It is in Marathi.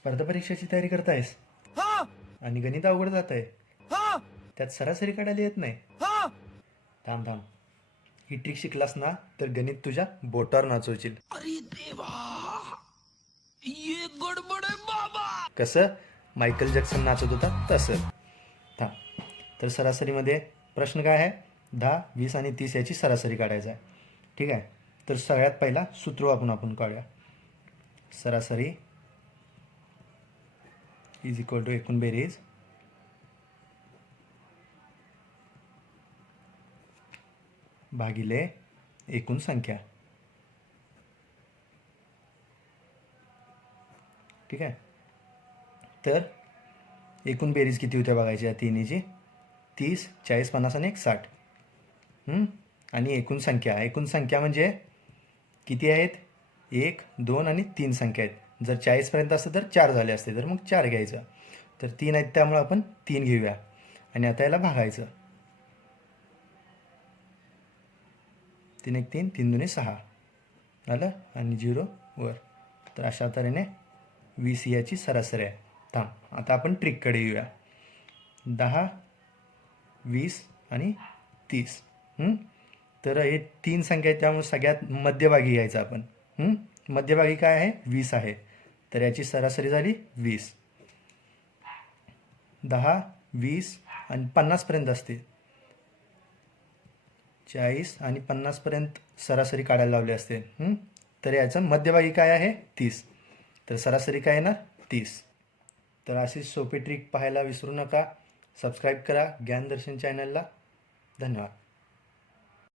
स्पर्धा परीक्षेची तयारी करतायस? आणि गणित अवघड जात आहे त्यात सरासरी काढायला येत नाही. थांब थांब. ही ट्रिक शिकलास ना तर गणित तुझ्या बोटावर नाचवशील. अरे देवा. ये गडबड आहे बाबा. कसं? मायकल जॅक्सन नाचत होता तसं. थांब. तर सरासरीमध्ये प्रश्न काय आहे? दहा वीस आणि तीस याची सरासरी काढायचा आहे. ठीक आहे? तर सगळ्यात पहिला सूत्र वापरून आपण काढूया. सरासरी इज इक्वल टू एकूण बेरीज भागिले एकूण संख्या. ठीक आहे? तर एकूण बेरीज किती होत्या बघायची या तिन्हीची? तीस चाळीस पन्नास आणि एक साठ आणि एकूण संख्या. एकूण संख्या म्हणजे किती आहेत? एक दोन आणि तीन संख्या आहेत. जर चाळीसपर्यंत असतं तर चार झाले असते तर मग चार घ्यायचं. तर तीन आहेत त्यामुळे आपण तीन घेऊया. आणि आता याला भागायचं. तीन एक तीन तीन दोन्ही सहा. झालं आणि झिरो वर. तर अशा तऱ्हेने वीस याची सरासरी आहे. थांब आता आपण ट्रिककडे येऊया. दहा वीस आणि तीस. तर हे तीन संख्या आहेत त्यामुळे सगळ्यात मध्यभागी घ्यायचं आपण. मध्यभागी काय आहे? वीस आहे. तर याची सरासरी झाली वीस. दहा वीस आणि पन्नासपर्यंत असते. चाळीस आणि पन्नासपर्यंत सरासरी काढायला लावली असते. तर याचं मध्यभागी काय आहे? तीस. तर सरासरी काय येणार तीस. तर अशी सोपी ट्रिक पाहायला विसरू नका. सबस्क्राईब करा. ज्ञानदर्शन चॅनलला धन्यवाद.